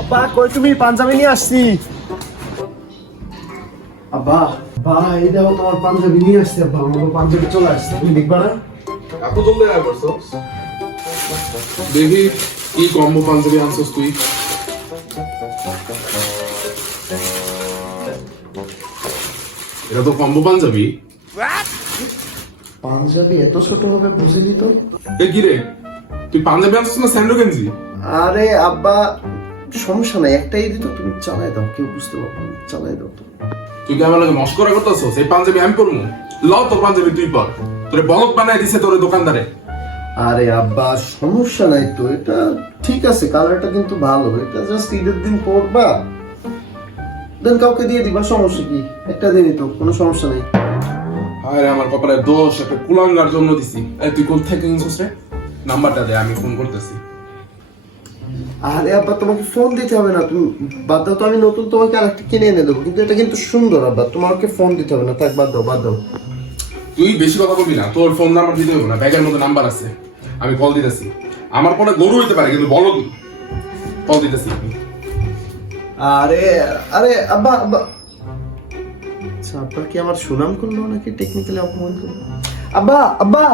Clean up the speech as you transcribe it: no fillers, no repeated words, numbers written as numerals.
আব্বা কই তুমি? পাঞ্জাবি নিয়ে আসছি। আব্বা এই দেখো তোমার পাঞ্জাবি নিয়ে আসছি। আব্বা আমার পাঞ্জাবি চলে আসছে, তুমি দেখবা না? এত জলদি আয় করছস? দেখি কি কম্বো পাঞ্জাবি আনছস তুই। এটা তো কম্বো পাঞ্জাবি। পাঞ্জাবি এত ছোট হবে বুঝিনি তো। এ কি রে, তুই পাঞ্জাবি আনছস না স্যান্ডো গেঞ্জি? আরে আব্বা সমস্যা নাই, একটাই দিত, তুমি চালাই দাও, কেউ বুঝতে পারবো না, চালাই দাও তুমি। তুই কি আমার লাগে মস্করা করতেছস? এই পাঞ্জাবি আমি পরবো? ল তোর পাঞ্জাবি তুই পর। তোরে বলক বানাই দিছে তোর দোকানদারে। আরে আব্বা সমস্যা নাই তো, এটা ঠিক আছে, কালারটা কিন্তু ভালো, এটা জাস্ট ঈদের দিন পরবা, দেন কাউকে দিয়ে দিবা, সমস্যা কি? একটা দিনই তো, কোনো সমস্যা নেই। আরে আমার কপালে দোষ, একটা কুলাঙ্গার জন্য দিছি। এই তুই কোথা থেকে কিনছস রে? নাম্বারটা দে, আমি ফোন করতেছি। আরে আব্বা তোমাকে ফোন দিতে হবে না, তুমি বাদ দাও তো, আমি নতুন তোমাকে আরেকটা কিনে এনে দেবো, কিন্তু এটা কিন্তু সুন্দর আব্বা, তোমাকে ফোন দিতে হবে না, থাক বাদ দাও বাদ দাও। তুই বেশি কথা বলবি না, তোর ফোন নাম্বার দিতে হবে না, ব্যাগের মধ্যে নাম্বার আছে, আমি কল দিতেছি। আমার ফোনে গরু হইতে পারে কিন্তু বলো কি, কল দিতেছি। আরে আরে আব্বা আব্বা, আচ্ছা আব্বা কি আমার সুনাম করলো নাকি টেকনিক্যালি অপমান করলো? আব্বা আব্বা